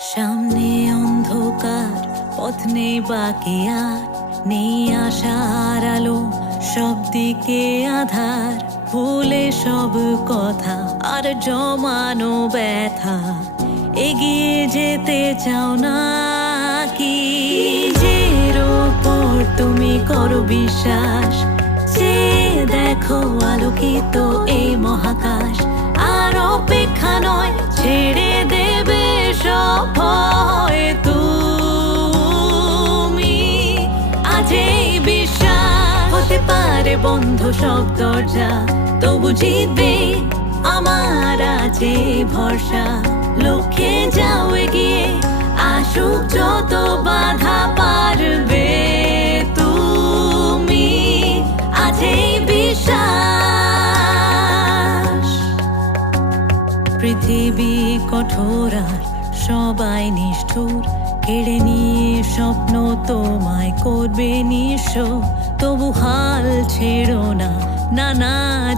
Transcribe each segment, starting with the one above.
সামনে অন্ধকার, পথ নেই বাকি আর, নেই আশার আলো, সব দিকে আধার। ভুলে সব কথা আর জমানো ব্যথা, এগিয়ে যেতে চাও না কি? নিজের ওপর তুমি করো বিশ্বাস, যে দেখো আলোকিত এই মহাকাশ। আর অপেক্ষা নয়, ছেড়ে দেবে সব ভয় তুমি। আজ এই বিশ্বাস হতে পারে বন্ধ সব দরজা, তবু জিতবে আমার আছে ভরসা। লক্ষ্যে যাও এগিয়ে, আসুক যত বাধা পারবে তুমি। আজ এই বিশ্বাস। পৃথিবী কঠোর আর সবাই নিষ্ঠুর, কেড়ে নিয়ে স্বপ্ন তোমায় করবে নিঃস্ব। তবু হাল ছেড়ো না, না না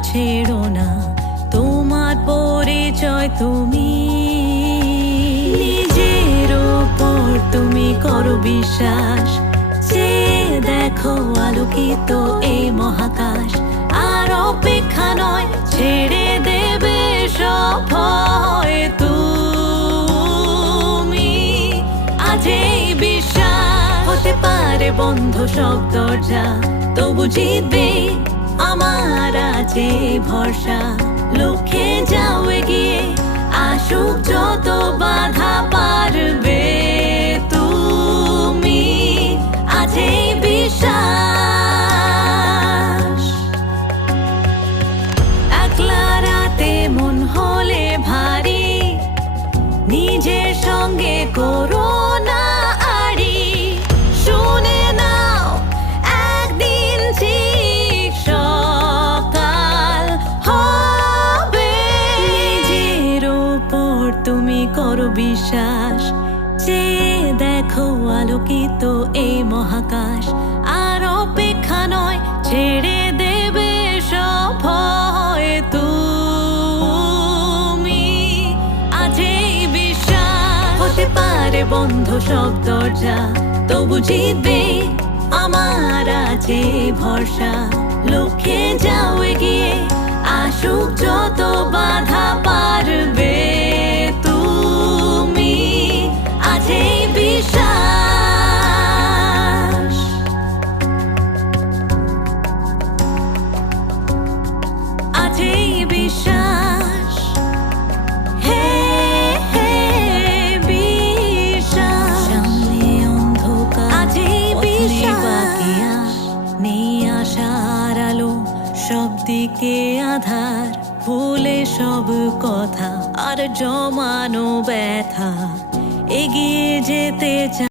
ছেড়ো না, তোমার পরিচয় তুমি। নিজের ওপর তুমি করো বিশ্বাস, যে দেখো আলোকিত এই মহাকাশ। আর অপেক্ষা নয়, ছেড়ে দেবে সব ভয় তুমি। আজ এই বিশ্বাস হতে পারে বন্ধ সব দরজা, তবু জিতবে আমার আছে ভরসা। লক্ষ্যে যাও এগিয়ে, আসুক যত বাধা পারবে তুমি। আজ এই বিশ্বাস। একলা রাতে মন হলে ভারী, নিজের সঙ্গে করো না আড়ি। শুনে নাও একদিন ঠিক সকাল হবে। নিজের ওপর তুমি করো বিশ্বাস, যে দেখো আলোকিত এই মহাকাশ। আর অপেক্ষা নয়, ছেড়ে দেবে সব ভয় তুমি। আজ এই বিশ্বাস হতে পারে বন্ধ সব দরজা, তবু জিতবে আমার আছে ভরসা। লক্ষ্যে যাও এগিয়ে, আসুক যত বাধা পারবে তুমি। আজ এই বিশ্বাস। আজ এই বিশ্বাস। হে হে বিশ্বাস। সামনে অন্ধকার, আজ এই বিশ্বাস। নেই আশার আলো, সব দিকে আধার। ভুলে সব কথা আর জমানো ব্যথা, এগিয়ে যেতে চাই।